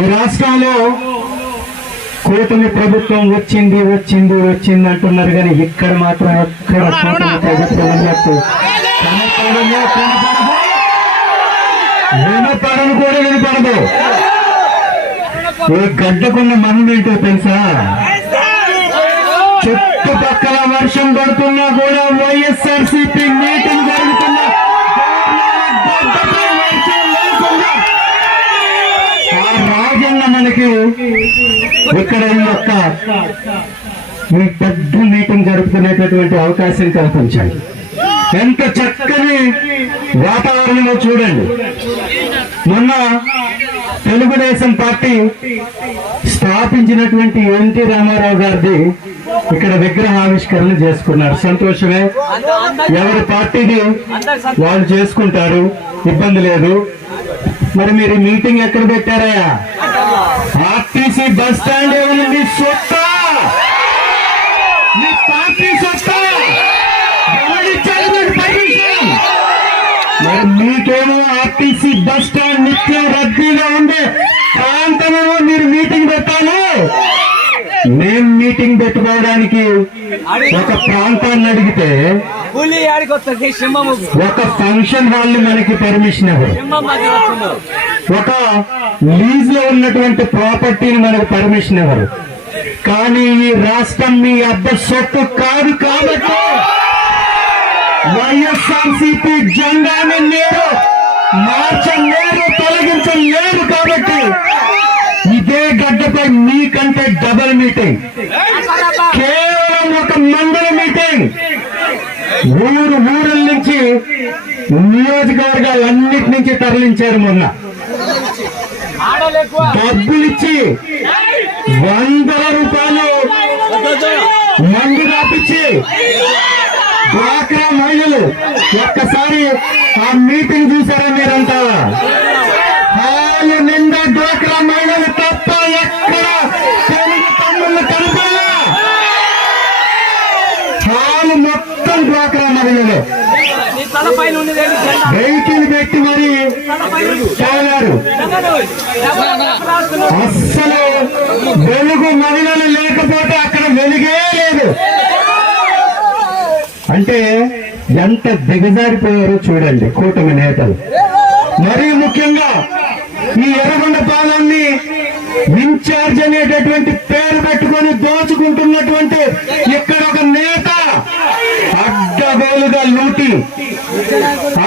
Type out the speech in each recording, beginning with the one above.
ఈ రాష్ట్రంలో కూటమి ప్రభుత్వం వచ్చింది వచ్చింది వచ్చింది అంటున్నారు, కానీ ఇక్కడ మాత్రం ఎక్కడ కూటమి ప్రభుత్వం ఉన్నట్టు వినపడను కూడా వినపడదు. ఈ గడ్డకున్న మనం ఏంటో తెలుసా? చుట్టుపక్కల వర్షం పడుతున్నా కూడా వైఎస్ఆర్సీపీ మీటింగ్ జరుగుతున్నా ఆ రాజన్న మనకి ఇక్కడ ఈ పెద్ద మీటింగ్ జరుపుకునేటటువంటి అవకాశం కల్పించాలి. ఎంత చక్కని వాతావరణమో చూడండి. మొన్న తెలుగుదేశం పార్టీ స్థాపించినటువంటి ఎన్టీ రామారావు గారిది ఇక్కడ విగ్రహావిష్కరణ చేసుకున్నారు. సంతోషమే, ఎవరి పార్టీని వాళ్ళు చేసుకుంటారు, ఇబ్బంది లేదు. మరి మీరు మీటింగ్ ఎక్కడ పెట్టారయ్యా? ఆర్టీసీ బస్ స్టాండ్ ఏమన్నా మీ సొత్త, మీ పార్టీ సొత్త? మరి మీకేమో ఆర్టీసీ బస్ స్టాండ్ నిత్యం రద్దీగా ఉండే ప్రాంతమేమో మీరు మీటింగ్ పెట్టాలి. మేం మీటింగ్ పెట్టుకోవడానికి ఒక ప్రాంతాన్ని అడిగితే ఒక ఫంక్షన్ హాల్ మనకి పర్మిషన్ ఇవ్వరు, ఒక లీజ్ లో ఉన్నటువంటి ప్రాపర్టీని మనకు పర్మిషన్ ఇవ్వరు. కానీ ఈ రాష్ట్రం మీ అబ్బ సొత్తు కాదు కాబట్టి వైఎస్ఆర్సీపీ జెండాని మీరు మార్చలేరు, తొలగించలేరు. కాబట్టి ఇదే గడ్డపై మీకంటే డబల్ మీటింగ్, కేవలం ఒక మండల మీటింగ్, ఊరుల నుంచి నియోజకవర్గాలన్నిటి నుంచి తరలించారు. మొన్న డబ్బులిచ్చి వందల రూపాయలు మందు రాపించి డ్వాక్రా మహిళలు, ఒక్కసారి ఆ మీటింగ్ చూసారా మీరంతా? హాలు నిండా డ్వాక్రా మహిళలు తప్ప ఎక్కడ తెలుగు తమ్ముళ్ళు కనపడలా. హాలు మొత్తం డ్వాక్రా మహిళలు వెహికల్ పెట్టి మరి చాలారు. అస్సలు వెలుగు మహిళలు లేకపోతే అక్కడ వెలుగే లేదు. అంటే ఎంత దిగజారిపోయారో చూడండి కూటమి నేతలు. మరీ ముఖ్యంగా ఈ ఎర్రగొండపాలెంని ఇన్ఛార్జ్ అనేటటువంటి పేరు పెట్టుకొని దోచుకుంటున్నటువంటి ఇక్కడ ఒక నేత అడ్డగోలుగా లూటి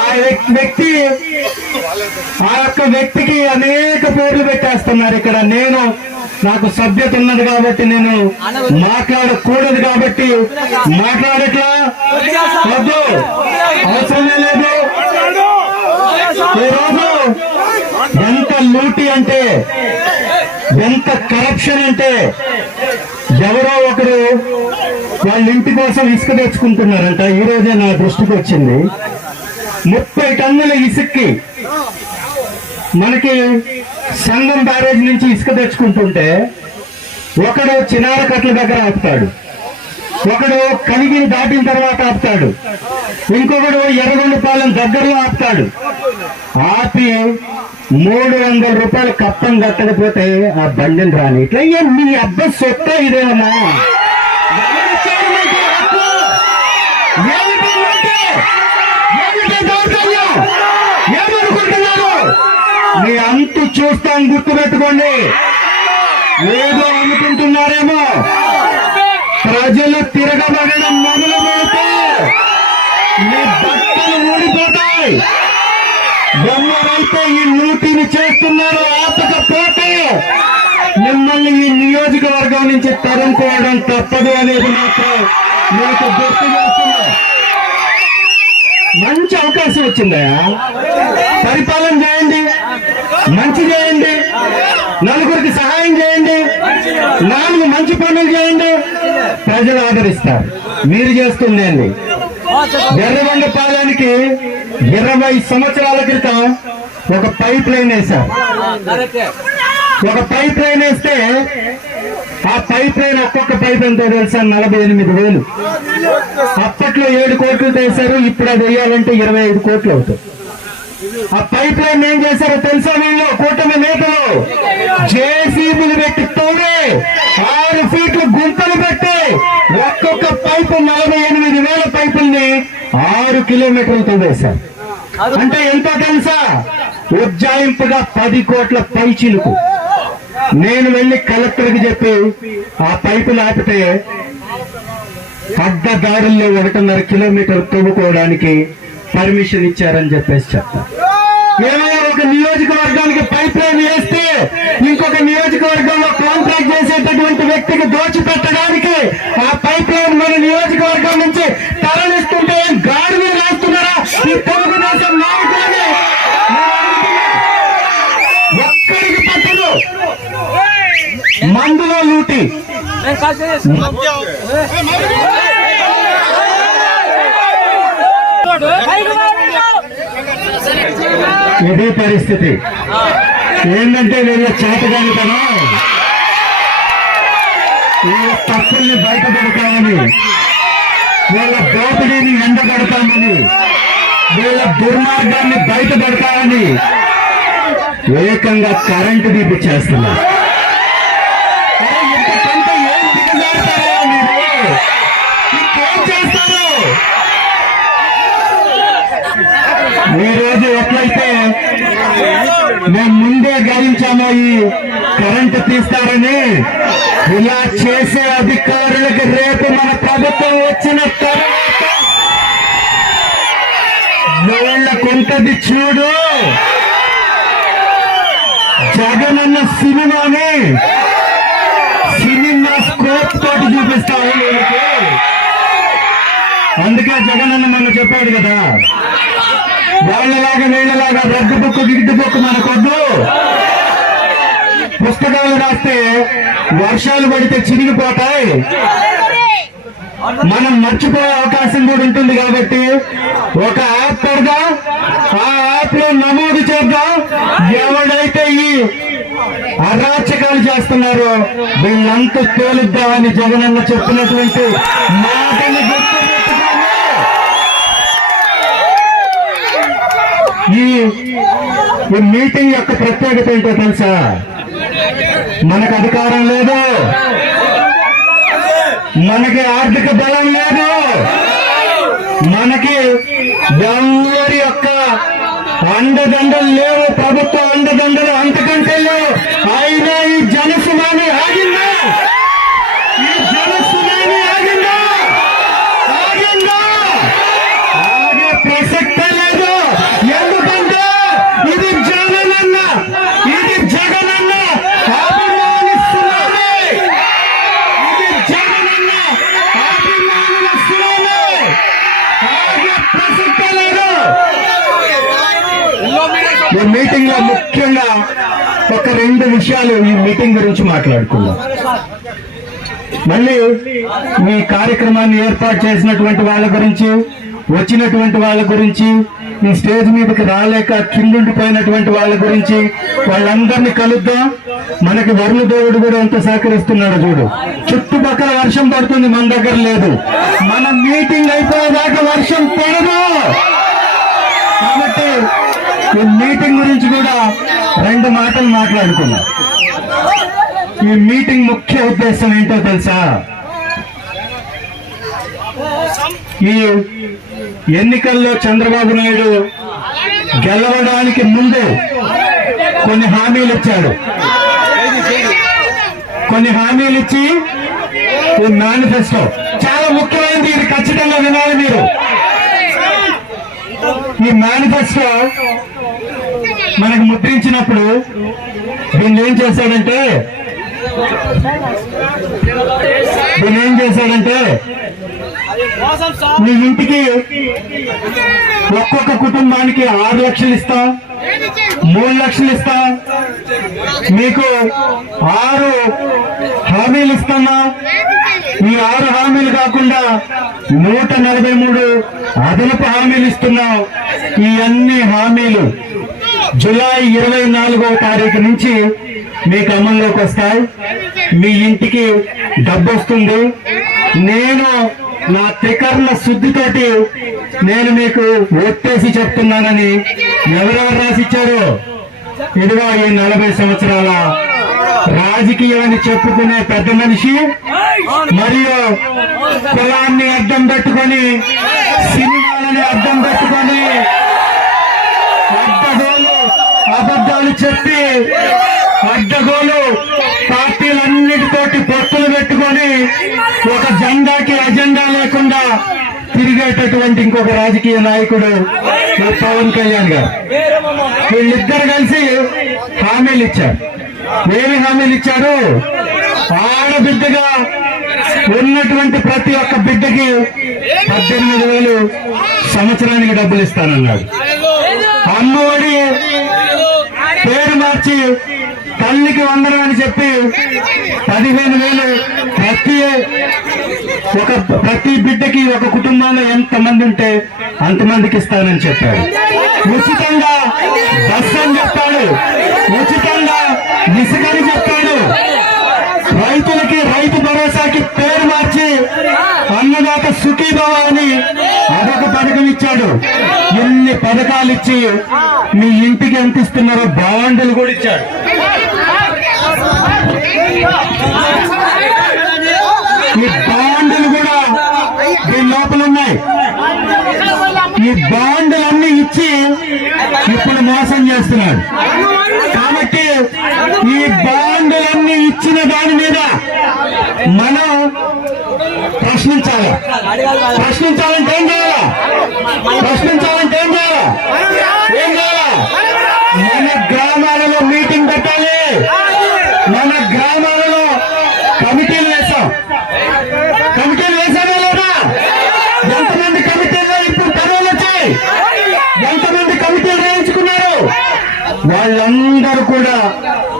ఆ యొక్క వ్యక్తికి అనేక పేర్లు పెట్టేస్తున్నారు. ఇక్కడ నాకు సభ్యత ఉన్నది కాబట్టి నేను మాట్లాడకూడదు కాబట్టి మాట్లాడట్లా, వద్దు, అవసరమే లేదు. ఈరోజు ఎంత లూటి అంటే, ఎంత కరప్షన్ అంటే, ఎవరో ఒకరు వాళ్ళ ఇంటి కోసం ఇసుక తెచ్చుకుంటున్నారంట. ఈ రోజే నా దృష్టికి వచ్చింది. 30 టన్నుల ఇసుక్కి మనకి సంగం బ్యారేజ్ నుంచి ఇసుక తెచ్చుకుంటుంటే ఒకడు చినారకట్ల దగ్గర ఆపుతాడు, ఒకడు కలిగిని దాటిన తర్వాత ఆపుతాడు, ఇంకొకడు ఎర్రగొండపాలెం దగ్గరలో ఆపుతాడు. ఆపి 300 రూపాయలు కప్పం కట్టకపోతే ఆ బండిని రాని. ఇట్లా మీ అబ్బాయి సొత్త ఇదేమన్నా? ఏమనుకుంటున్నారు? మీ అంతు చూస్తాం, గుర్తుపెట్టుకోండి. ఏదో అనుకుంటున్నారేమో. ప్రజలు తిరగబడడం మొదలు పెడితే మీ బట్టలు ఊడిపోతాయి. ఎవరైతే ఈ లూటీని చేస్తున్నారో ఆపకపోతే మిమ్మల్ని ఈ నియోజకవర్గం నుంచి తరుముకోవడం తప్పదు అనేది మాత్రం మీకు గుర్తు చేస్తున్నా. మంచి అవకాశం వచ్చిందయా, పరిపాలన చేయండి, మంచి చేయండి, నలుగురికి సహాయం చేయండి, 4 మంచి పనులు చేయండి, ప్రజలు ఆదరిస్తారు. మీరు చేస్తుందండి. ఎర్రగొండపాలెంకి 20 సంవత్సరాల క్రితం ఒక పైప్ లైన్ వేశారు. ఒక పైప్ లైన్ వేస్తే ఆ పైప్ లైన్ ఒక్కొక్క పైప్ ఎంతో తెలుసా? 48,000. అప్పట్లో 7 కోట్లు వేశారు, ఇప్పుడు అది వేయాలంటే 25 కోట్లు అవుతుంది. ఆ పైప్ లైన్ ఏం చేశారో తెలుసా? వీళ్ళు కూటమి నేతలు జేసీబీలు పెట్టి తవ్వి 6 ఫీట్లు గుంతలు పెట్టి ఒక్కొక్క పైపు 48,000 పైపుల్ని 6 కిలోమీటర్లు తవ్వేశారు. అంటే ఎంత తెలుసా? ఉజ్జాయింపుగా 10 కోట్ల పైచిలుకు. నేను వెళ్ళి కలెక్టర్కి చెప్పి ఆ పైపులు ఆపితే అడ్డదారుల్లో 1.5 కిలోమీటర్ తవ్వుకోవడానికి పర్మిషన్ ఇచ్చారని చెప్పేసి చెప్తా. ఏమైనా ఒక నియోజకవర్గానికి పైప్ లైన్ వేస్తే ఇంకొక నియోజకవర్గంలో కాంట్రాక్ట్ చేసేటటువంటి వ్యక్తికి దోచిపెట్టడానికి ఆ పైప్ లైన్ మన నియోజకవర్గం నుంచి తరలిస్తుంటే గాడి మీద రాస్తున్నారా ఈ తెలుగుదేశం నాయకులని? ఒక్కడికి పట్టదు. మందులో లూటి ఇదే పరిస్థితి. ఏంటంటే వీళ్ళ చేతగానితనం, వీళ్ళ తప్పుల్ని బయటపెడతామని, వీళ్ళ దోపిడీని ఎండగడతామని, వీళ్ళ దుర్మార్గాన్ని బయటపెడతామని ఏకంగా కరెంటు తీపిచ్చేస్తున్నారు. ఇంతకంటే ఏం దిగజారుతారో మీరు? ఇంకేం చేస్తారు? ఈ రోజు ఎట్లయితే మేము ముందే గ్రహించామో ఈ కరెంటు తీస్తారని, ఇలా చేసే అధికారులకు రేపు మన ప్రభుత్వం వచ్చిన తర్వాత వీళ్ళకుంటది చూడు. జగనన్న సినిమాని సినిమా స్కోప్ తోటి చూపిస్తాము వీళ్ళకి. అందుకే జగనన్న మనం చెప్పాడు కదా, వాళ్ళలాగా వీళ్ళలాగా రెడ్డు బుక్కు గిడ్డు బుక్కు మనకొద్దు. పుస్తకాలు రాస్తే వర్షాలు పడితే చిరిగిపోతాయి, మనం మర్చిపోయే అవకాశం కూడా ఉంటుంది. కాబట్టి ఒక యాప్ పెడదాం, ఆ యాప్ లో నమోదు చేద్దాం. ఎవడైతే ఈ అరాచకాలు చేస్తున్నారో వీళ్ళంతా తేలుద్దామని జగనన్న చెప్పినటువంటి మాటలు గుర్తుపెట్టుకోండి. ఈ మీటింగ్ యొక్క ప్రత్యేకత ఏంటో తెలుసా? మనకు అధికారం లేదు, మనకి ఆర్థిక బలం లేదు, మనకి ఎవరి యొక్క అండదండలు లేవు, ప్రభుత్వ అండదండలు అంతకంటే లేవు. అయినా ఈ జనసుమాని ఆగిందా? ఈ జనసుమాని ఆగిందా? ఆగిందా? ఆగే ప్రసక్తే లేదు. ఎందుకంటే ఇది జగనన్న, ఇది జగనన్న అభిమానిస్తున్నారే, ఇది జగనన్న అభిమానిస్తున్నారే. ఆగే ప్రసక్తే లేదు. ఈ మీటింగ్ లో ముఖ్యంగా ఒక 2 విషయాలు ఈ మీటింగ్ గురించి మాట్లాడుకుందాం. మళ్ళీ ఈ కార్యక్రమాన్ని ఏర్పాటు చేసినటువంటి వాళ్ళ గురించి, వచ్చినటువంటి వాళ్ళ గురించి, ఈ స్టేజ్ మీదకి రాలేక కిందుండిపోయినటువంటి వాళ్ళ గురించి, వాళ్ళందరినీ కలుద్దాం. మనకి వరుణ దేవుడు కూడా ఎంత సహకరిస్తున్నాడో చూడు. చుట్టుపక్కల వర్షం పడుతుంది, మన దగ్గర లేదు. మన మీటింగ్ అయిపోయేదాకా వర్షం పడదు. కాబట్టి ఈ మీటింగ్ గురించి కూడా 2 మాటలు మాట్లాడుకున్నాం. ఈ మీటింగ్ ముఖ్య ఉద్దేశం ఏంటో తెలుసా? ఈ ఎన్నికల్లో చంద్రబాబు నాయుడు గెలవడానికి ముందు కొన్ని హామీలు ఇచ్చాడు. కొన్ని హామీలు ఇచ్చి ఈ మేనిఫెస్టో చాలా ముఖ్యమైనది, ఇది ఖచ్చితంగా వినాలి మీరు. ఈ మేనిఫెస్టో మనకు ముద్రించినప్పుడు దీన్ని ఏం చేశాడంటే మీ ఇంటికి ఒక్కొక్క కుటుంబానికి 6 లక్షలు ఇస్తాం, 3 లక్షలు ఇస్తాం, మీకు 6 హామీలు ఇస్తున్నాం. ఈ 6 హామీలు కాకుండా 143 అదనపు హామీలు ఇస్తున్నాం. ఈ అన్ని హామీలు జూలై 24వ తారీఖు నుంచి మీకు అమల్లోకి వస్తాయి. మీ ఇంటికి డబ్బు వస్తుంది. నేను నా త్రికరణ శుద్ధితోటి నేను మీకు ఒట్టేసి చెప్తున్నానని ఎవరెవరు రాసిచ్చారు? ఇదిగో ఈ 40 సంవత్సరాల రాజకీయాన్ని చెప్పుకునే పెద్ద మనిషి మరియు కులాన్ని అడ్డం పెట్టుకొని సినిమాలని అడ్డం పెట్టుకొని అడ్డగోలు అబద్ధాలు చెప్పి అడ్డగోలు పార్టీలన్నిటితోటి పొత్తులు పెట్టుకొని ఒక జెండాకి అజెండా లేకుండా తిరిగేటటువంటి ఇంకొక రాజకీయ నాయకుడు పవన్ కళ్యాణ్ గారు. వీళ్ళిద్దరు కలిసి హామీలు ఇచ్చారు. ఏమి హామీలు ఇచ్చారు? ఆడబిడ్డగా ఉన్నటువంటి ప్రతి ఒక్క బిడ్డకి 18,000 సంవత్సరానికి డబ్బులు ఇస్తానన్నాడు. అమ్మఒడి పేరు మార్చి తల్లికి వందనం అని చెప్పి 15,000 ప్రతి బిడ్డకి ఒక కుటుంబంలో ఎంతమంది ఉంటే అంతమందికి ఇస్తానని చెప్పాడు. ఉచితంగా బస్సు అని చెప్పాడు. ఉచితంగా ఇసుకని చెప్పాడు. రైతులకి రైతు భరోసాకి పేరు మార్చి అన్నదాత సుఖీభవ అని అదొక పథకం ఇచ్చాడు. ఎన్ని పథకాలు ఇచ్చి మీ ఇంటికి ఎంత ఇస్తున్నారో బాండ్లు కూడా ఇచ్చాడు. ఈ బాండ్లు కూడా దీని లోపల ఉన్నాయి. ఈ బాండ్లన్నీ ఇచ్చి ఇప్పుడు మోసం చేస్తున్నాడు. కాబట్టి ఈ బాండ్లన్నీ ఇచ్చిన దాని మీద మనం ప్రశ్నించాలి. ప్రశ్నించాలంటే ఏం చేయాలా? ప్రశ్నించాలంటే ఏం చేయాలా? ఏం చేయాలా? మన గ్రామాలలో మీటింగ్ పెట్టాలి. మన గ్రామాలలో కమిటీలు వేసాం. కమిటీలు వేసామే లేదా? ఎంతమంది కమిటీల్లో ఇప్పుడు పదవులు వచ్చాయి? ఎంతమంది కమిటీలు వేయించుకున్నారు? వాళ్ళందరూ కూడా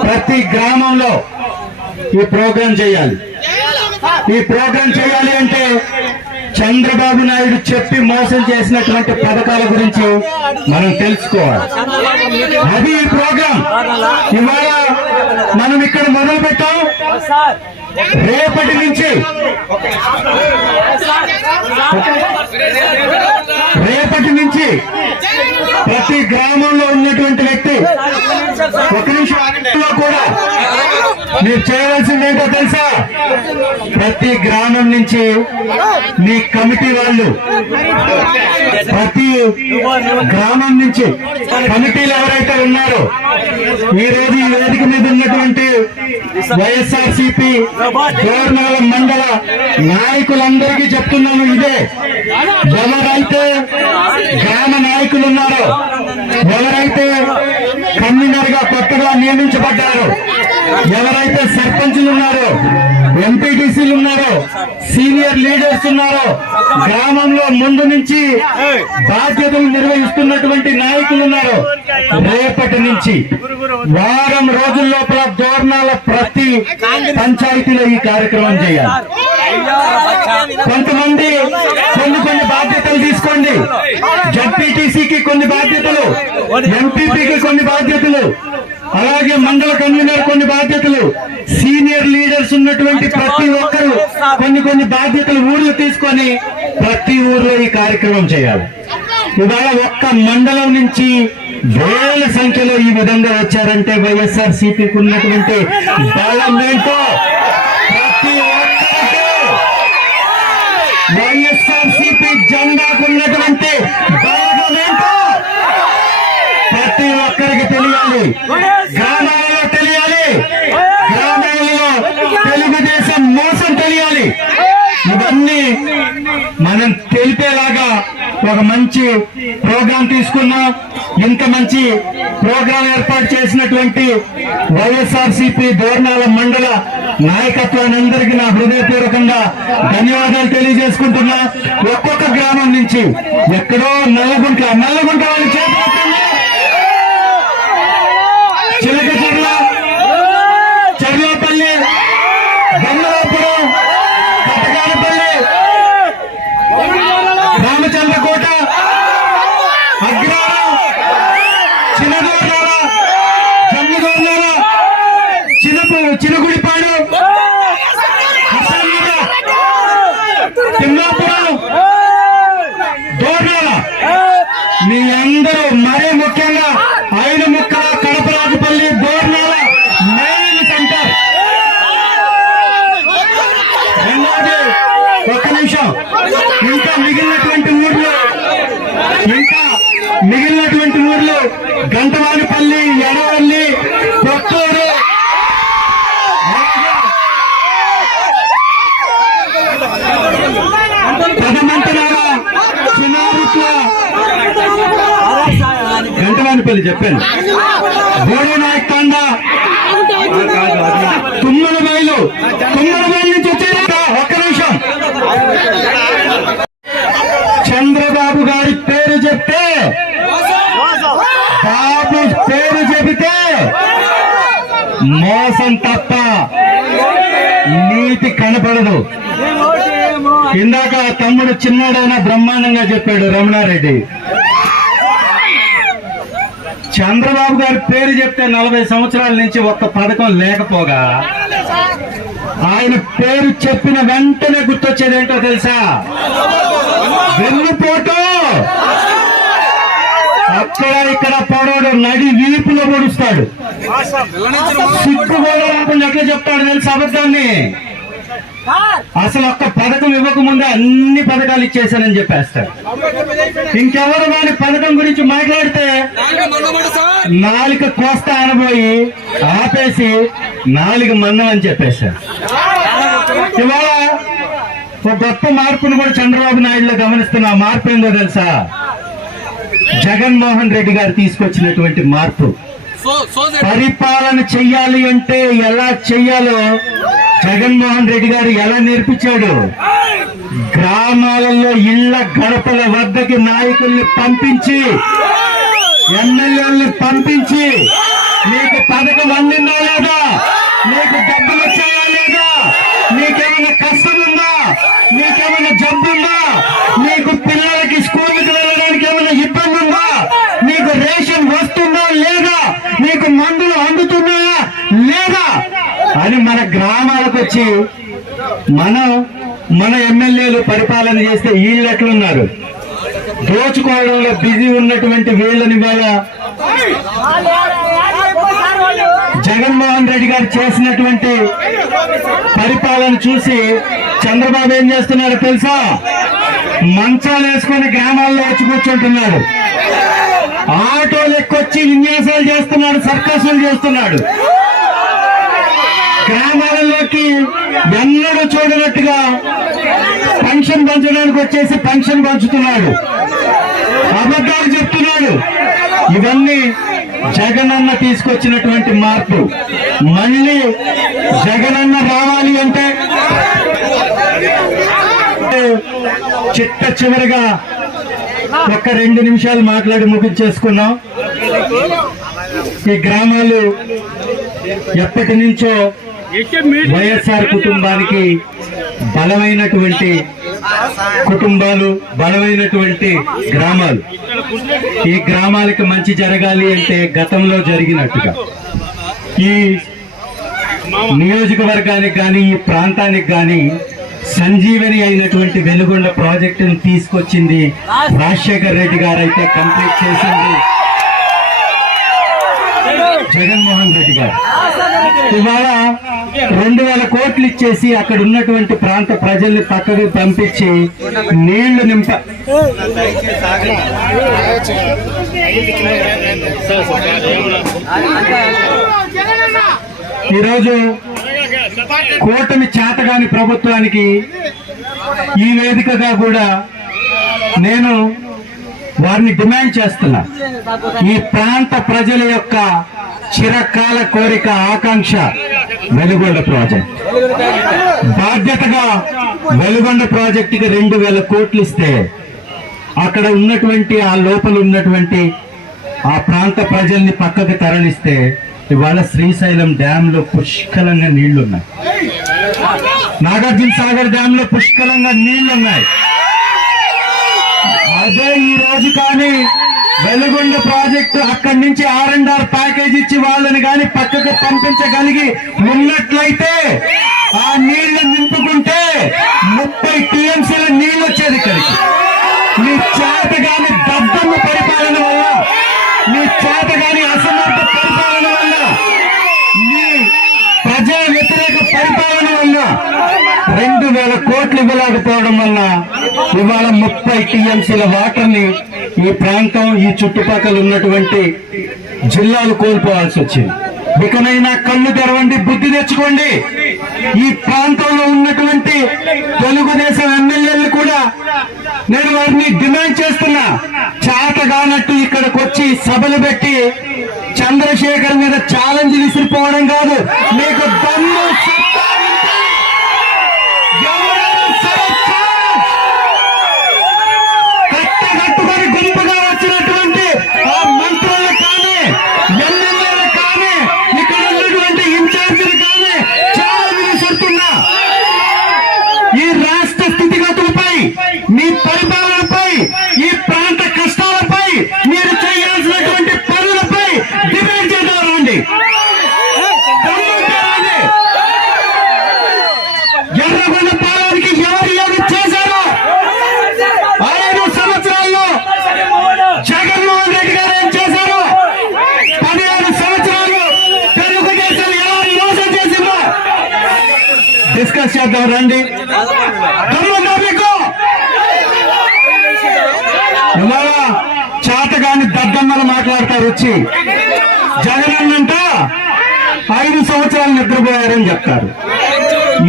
ప్రతి గ్రామంలో ఈ ప్రోగ్రాం చేయాలి. ఈ ప్రోగ్రాం చేయాలి అంటే చంద్రబాబు నాయుడు చెప్పి మోసం చేసినటువంటి పథకాల గురించి మనం తెలుసుకోవాలి. అది ఈ ప్రోగ్రాం. ఇవాళ మనం ఇక్కడ మొదలు పెట్టాం. రేపటి నుంచి ప్రతి గ్రామంలో ఉన్నటువంటి వ్యక్తి ఒక నిమిషంలో కూడా మీరు చేయవలసింది ఏంటో తెలుసా? ప్రతి గ్రామం నుంచి మీ కమిటీ వాళ్ళు, ప్రతి గ్రామం నుంచి కమిటీలు ఎవరైతే ఉన్నారో, ఈ రోజు ఈ వేదిక మీద ఉన్నటువంటి వైఎస్ఆర్సీపీ దోర్నాల మండల నాయకులందరికీ చెప్తున్నాను ఇదే. ఎవరైతే గ్రామ నాయకులు ఉన్నారో, ఎవరైతే కన్వీనర్ గా కొత్తగా నియమించబడ్డారో, ఎవరైతే సర్పంచులు ఉన్నారో, ఎంపీటీసీలు ఉన్నారో, సీనియర్ లీడర్స్ ఉన్నారో, గ్రామంలో ముందు నుంచి బాధ్యతలు నిర్వహిస్తున్నటువంటి నాయకులు ఉన్నారో, రేపటి నుంచి వారం రోజుల లోపల దోర్నాల ప్రతి పంచాయతీలో ఈ కార్యక్రమం చేయాలి. కొంతమంది కొన్ని బాధ్యతలు తీసుకోండి. జడ్పీటీసీకి కొన్ని బాధ్యతలు, ఎంపీపీకి కొన్ని బాధ్యతలు, అలాగే మండల కన్వీనర్ కొన్ని బాధ్యతలు, సీనియర్ లీడర్స్ ఉన్నటువంటి ప్రతి ఒక్కరు కొన్ని బాధ్యతలు ఊర్లు తీసుకొని ప్రతి ఊర్లో ఈ కార్యక్రమం చేయాలి. ఇవాళ ఒక్క మండలం నుంచి వేల సంఖ్యలో ఈ విధంగా వచ్చారంటే వైఎస్ఆర్ సిపికి ఉన్నటువంటి బలం ఏంటో, ప్రతి ఒక్కరికి వైఎస్ఆర్ సిపి జెండాకు ఉన్నటువంటి బలం ఏంటో ప్రతి ఒక్కరికి తెలియాలి. గ్రామాలలో తెలియాలి. గ్రామాలలో తెలుగుదేశం మోసం తెలియాలి. ఇవన్నీ మనం తెలిపేలాగా ఒక మంచి ప్రోగ్రాం తీసుకున్నాం. ఇంత మంచి ప్రోగ్రాం ఏర్పాటు చేసినటువంటి వైఎస్ఆర్సీపీ దోర్నాల మండల నాయకత్వాన్ని అందరికీ నా హృదయపూర్వకంగా ధన్యవాదాలు తెలియజేసుకుంటున్నా. ఒక్కొక్క గ్రామం నుంచి ఎక్కడో నల్లగుంట వాళ్ళు చేపడుతున్నా, చిలకచర్ల, చర్లపల్లి, బొమ్మలాపురం, కట్టకాలపల్లి, రామచంద్రకోట, అగ్రహారం, చిన్నదోర్నాల, జమ్మిదోర్నాల, చిన్నగుడిపాడు, తిమ్మాపురం, దోర్నాల గంటవానిపల్లి, ఎడవల్లి, కొత్తూరు, పదమంతనాల, చిన్నారుట్ల, గంటవానిపల్లి చెప్పాను, బోడినాయక్ తండ, తుమ్మల బయలు నుంచి వచ్చారు. ఒక్క నిమిషం, చంద్రబాబు గారి పేరు చెప్తే, బాబు పేరు చెబితే మోసం తప్ప నీతి కనపడదు. ఇందాక తమ్ముడు చిన్నాడైనా బ్రహ్మాండంగా చెప్పాడు రమణారెడ్డి. చంద్రబాబు గారి పేరు చెప్తే 40 సంవత్సరాల నుంచి ఒక్క పథకం లేకపోగా ఆయన పేరు చెప్పిన వెంటనే గుర్తొచ్చేదేంటో తెలుసా? వెన్నుపోటు. అక్కడ ఇక్కడ పొడవడు, నడి వీపులో పొడుస్తాడు. సిగ్గు కూడా రాకుండా ఎట్లా చెప్తాడు తెలుసా అబద్ధాన్ని? అసలు ఒక్క పథకం ఇవ్వకముందే అన్ని పథకాలు ఇచ్చేసానని చెప్పేస్తాడు. ఇంకెవరు వారి పథకం గురించి మాట్లాడితే నాలుక కోస్తా అనబోయి ఆపేసి 4 మందం అని చెప్పేశారు. ఇవాళ ఒక గొప్ప మార్పును కూడా చంద్రబాబు నాయుడులో గమనిస్తున్న. ఆ మార్పు ఏందో తెలుసా? జగన్మోహన్ రెడ్డి గారు తీసుకొచ్చినటువంటి మార్పు. పరిపాలన చెయ్యాలి అంటే ఎలా చెయ్యాలో జగన్మోహన్ రెడ్డి గారు ఎలా నేర్పించాడు? గ్రామాలలో ఇళ్ల గడపల వద్దకి నాయకుల్ని పంపించి, ఎమ్మెల్యేల్ని పంపించి, నీకు పథకం అందిందా లేదా, నీకు డబ్బులు వచ్చాయా లేదా, నీకేమైనా కష్టం ఉందా, నీకేమైనా జబ్బు ఉందా, నీకు పిల్లలకి స్కూల్కి వెళ్ళడానికి ఏమైనా ఇబ్బంది ఉందా, నీకు రేషన్ వస్తుందా లేదా, నీకు మందులు అందుతున్నాయా లేదా అని మన గ్రామాలకు వచ్చి మన ఎమ్మెల్యేలు పరిపాలన చేస్తే వీళ్ళు ఎట్లున్నారు? దోచుకోవడంలో బిజీ ఉన్నటువంటి వీళ్ళని వాళ్ళ జగన్మోహన్ రెడ్డి గారు చేసినటువంటి పరిపాలన చూసి చంద్రబాబు ఏం చేస్తున్నాడో తెలుసా? మంచాలు వేసుకుని గ్రామాల్లో వచ్చి కూర్చుంటున్నాడు. ఆటోలు ఎక్కొచ్చి విన్యాసాలు చేస్తున్నాడు, సర్కస్లు చేస్తున్నాడు. గ్రామాలలోకి ఎన్నడూ చూడనట్టుగా పెన్షన్ పంచడానికి వచ్చేసి పెన్షన్ పంచుతున్నాడు, అబద్ధాలు చెప్తున్నాడు. ఇవన్నీ జగనన్న తీసుకొచ్చినటువంటి మార్పు. మళ్ళీ జగనన్న రావాలి అంటే చిట్ట చివరిగా ఒక్క 2 నిమిషాలు మాట్లాడి ముగించేసుకున్నాం. ఈ గ్రామాలు ఎప్పటి నుంచో వైఎస్ఆర్ కుటుంబానికి బలమైనటువంటి కుటుంబాలు, బలమైనటువంటి గ్రామాలు. ఈ గ్రామాలకు మంచి జరగాలి అంటే గతంలో జరిగినట్టుగా ఈ నియోజకవర్గానికి కానీ ఈ ప్రాంతానికి కానీ సంజీవని అయినటువంటి వెలుగొండ ప్రాజెక్టును తీసుకొచ్చింది రాజశేఖర్ రెడ్డి గారు, అయితే కంప్లీట్ చేసింది జగన్మోహన్ రెడ్డి గారు. ఇవాళ 2000 కోట్లు ఇచ్చేసి అక్కడ ఉన్నటువంటి ప్రాంత ప్రజల్ని పక్కకు పంపించి నీళ్లు ఈరోజు కూటమి చేతగాని ప్రభుత్వానికి ఈ వేదికగా కూడా నేను వారిని డిమాండ్ చేస్తున్నా. ఈ ప్రాంత ప్రజల యొక్క చిరకాల కోరిక, ఆకాంక్ష వెలుగొండ ప్రాజెక్ట్. బాధ్యతగా వెలుగొండ ప్రాజెక్టుకి 2000 కోట్లు ఇస్తే అక్కడ ఉన్నటువంటి ఆ లోపల ఉన్నటువంటి ఆ ప్రాంత ప్రజల్ని పక్కకు తరలిస్తే ఇవాళ శ్రీశైలం డ్యామ్ లో పుష్కలంగా నీళ్లున్నాయి, నాగార్జున సాగర్ డ్యామ్ లో పుష్కలంగా నీళ్లున్నాయి. అదే ఈ రోజు కానీ వెలుగొండ ప్రాజెక్టు అక్కడి నుంచి R&R ప్యాకేజ్ ఇచ్చి వాళ్ళని కానీ పక్కకు పంపించగలిగి ఉన్నట్లయితే ఆ నీళ్లు నింపుకుంటే 30 TMCల నీళ్ళు వచ్చేది ఇక్కడికి. మీ చేత గాని దద్దమ్మ పరిపాలన వల్ల, మీ చేత గాని అసమర్థ పరిపాలన వల్ల, మీ ప్రజా వ్యతిరేక పరిపాలన వల్ల 2000 కోట్లు ఇవ్వలేకపోవడం వల్ల ఇవాళ 30 TMCల వాటర్ ని ఈ ప్రాంతం, ఈ చుట్టుపక్కల ఉన్నటువంటి జిల్లాలు కోల్పోవాల్సి వచ్చింది. ఇకనైనా కళ్ళు తెరవండి, బుద్ధి తెచ్చుకోండి. ఈ ప్రాంతంలో ఉన్నటువంటి తెలుగుదేశం ఎమ్మెల్యేలు కూడా నేను వారిని డిమాండ్ చేస్తున్నా, చేతగానట్టు ఇక్కడికి వచ్చి సభలు పెట్టి చంద్రశేఖర్ మీద ఛాలెంజ్ విసిరిపోవడం కాదు. మీకు దమ్ము సత్తా ఉంటే ఎవరైనా సరే కట్టగట్టుకొని గుంపుగా వచ్చినటువంటి ఆ మంత్రులు కానీ, ఎమ్మెల్యేలు కానీ, ఇక్కడ ఉన్నటువంటి ఇన్ఛార్జీలు కానీ ఛాలెంజ్ విసురుతున్నా. ఈ రాష్ట్ర స్థితిగతులపై, మీ పరిపాలనపై, ఈ ప్రాంత కష్టాలపై, మీరు చేయాల్సినటువంటి పనులపై డిమాండ్ చేద్దాం రండి. ఎర్రగొండ పాలనకి ఎవరు ఏమి చేశారో 5 సంవత్సరాల్లో జగన్మోహన్ రెడ్డి గారు ఏం చేశారో, 15 సంవత్సరాలు తెలుగుదేశం ఎలా మోసం చేసిందో డిస్కస్ చేద్దాం రండి. మీకు ఇవాళ చేతగాని దద్దమ్మలు మాట్లాడతారు వచ్చి, జగనన్నంట 5 సంవత్సరాలు నిద్రపోయారని చెప్తారు.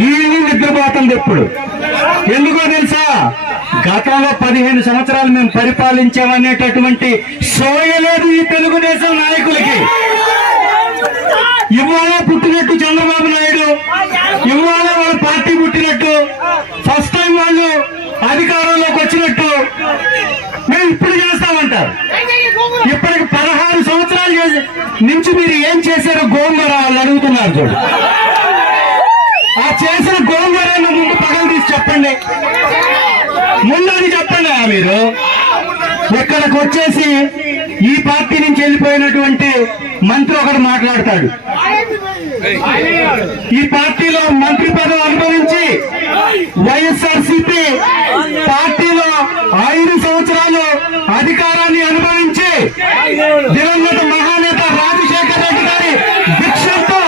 ఈ నిద్రపోతుంది ఎప్పుడు? ఎందుకో తెలుసా? గతంలో 15 సంవత్సరాలు మేము పరిపాలించామనేటటువంటి సోయలేదు ఈ తెలుగుదేశం నాయకులకి. ఇవాళ పుట్టినట్టు చంద్రబాబు నాయుడు, ఇవాళ వాళ్ళ పార్టీ పుట్టినట్టు, ఫస్ట్ టైం వాళ్ళు అధికారంలోకి వచ్చినట్టు మేము ఇప్పుడు చేస్తామంటారు. ఇప్పటికి 16 సంవత్సరాలు నుంచి మీరు ఏం చేశారో గోంగూర వాళ్ళు అడుగుతున్నారు చూడు. ఆ చేసిన గోంగూర ముందు పగలు తీసి చెప్పండి, ముందని చెప్పండి. మీరు ఇక్కడికి వచ్చేసి ఈ పార్టీ నుంచి వెళ్ళిపోయినటువంటి మంత్రి ఒకడు మాట్లాడతాడు. ఈ పార్టీలో మంత్రి పదవి అనుభవించి వైఎస్ఆర్సీపీ పార్టీలో 5 సంవత్సరాలు అధికారాన్ని అనుభవించి దివంగత మహానేత రాజశేఖర్ రెడ్డి గారి భిక్షంతో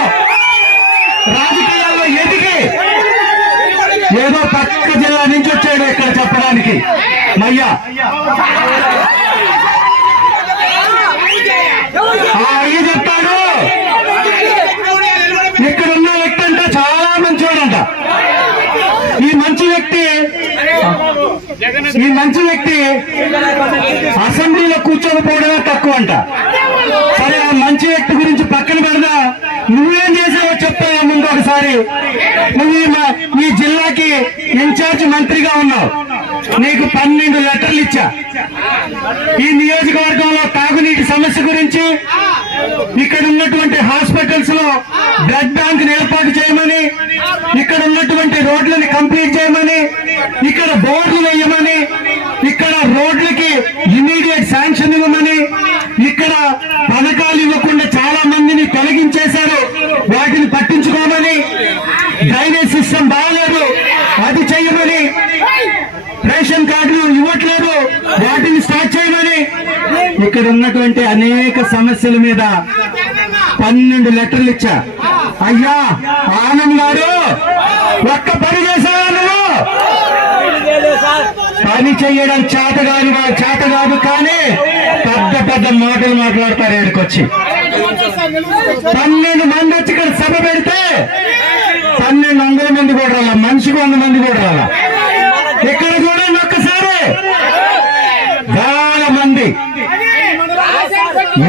రాజకీయాల్లో ఎదిగి ఏదో పక్క జిల్లా నుంచి వచ్చాడు ఇక్కడ చెప్పడానికి. మయ్యా అయ్యి చెప్తాడు, ఇక్కడ ఉన్న వ్యక్తి అంటే చాలా మంచివాడంట. ఈ మంచి వ్యక్తి అసెంబ్లీలో కూర్చోకపోవడమే తక్కువ అంట. సరే, ఆ మంచి వ్యక్తి గురించి పక్కన పెడదా, నువ్వేం చేసావో చెప్తావా ముందు ఒకసారి. నువ్వు ఈ జిల్లాకి ఇన్ఛార్జ్ మంత్రిగా ఉన్నావు, నీకు 12 లెటర్లు ఇచ్చా. ఈ నియోజకవర్గంలో తాగునీటి సమస్య గురించి, ఇక్కడ ఉన్నటువంటి హాస్పిటల్స్ లో బ్లడ్ బ్యాంక్ ఏర్పాటు చేయమని, ఇక్కడ ఉన్నటువంటి రోడ్లను కంప్లీట్ చేయమని, ఇక్కడ బోర్డులు వేయమని, ఇక్కడ రోడ్లకి ఇమీడియట్ శాంక్షన్ ఇవ్వమని, ఇక్కడ పథకాలు ఇవ్వకుండా చాలా మందిని తొలగించేశారు, వాటిని పట్టించుకోమని, డ్రైనేజ్ సిస్టమ్ బాగలేదు అది చెయ్యమని, రేషన్ కార్డులు ఇవ్వట్లేదు వాటిని స్టార్ట్ చేయమని, ఇక్కడ ఉన్నటువంటి అనేక సమస్యల మీద 12 లెటర్లు ఇచ్చా. అయ్యా ఆనంద్ గారు, ఒక్క పని చేశావా నువ్వు? పని చెయ్యడం చేత కాదు కానీ పెద్ద పెద్ద మాటలు మాట్లాడతారు. ఏడుకొచ్చి 12 మంది వచ్చి ఇక్కడ సభ పెడితే 1200 మంది కూడా రాలా, మనిషికి 100 మంది కూడా రాలా. ఇక్కడ చూడండి ఒక్కసారి, చాలా మంది.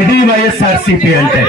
ఇది వైఎస్ఆర్సీపీ అంటే.